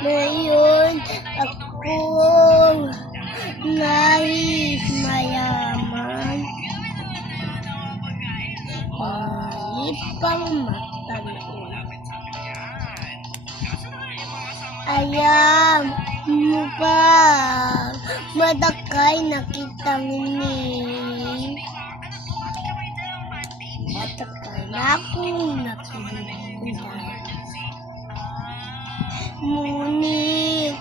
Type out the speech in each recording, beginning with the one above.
Ngayon akong nais mayaman, ngunit pang matalo. Alam mo ba, madakay na kitang ining, matakay na akong nakikinig. Ngunit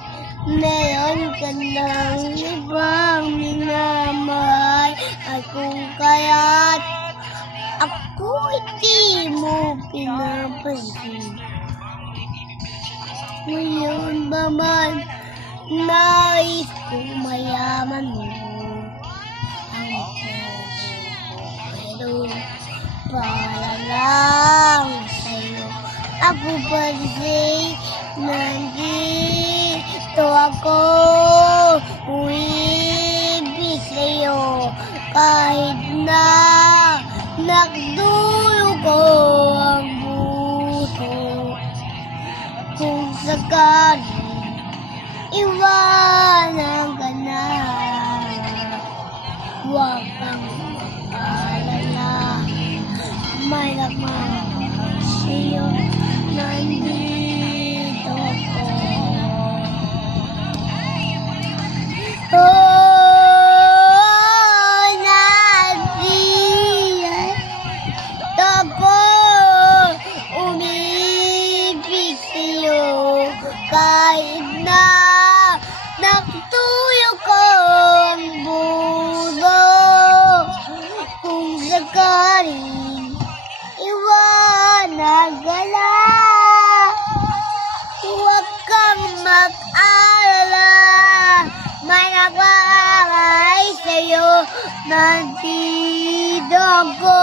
meron ka ng ibang minamahal, at kung kaya't ako'y di mo pinapansin. Ngayon ba man, nais kong mayaman mo ang pero para lang sa'yo ako pansay. Nandito ako, uibig sa'yo kahit na nagdulo ko ang buto. Kung sakaling iwanan ka na, huwag kang mag-alala, may nagmamahal sa'yo, nandito ako. Oh, nandito ako, umibig sa'yo kahit na nagtuyo ko ang budo. Kung sakaling iwanan ka na, huwag kang mag-alala, may nagmamahal sa'yo, nandito ako.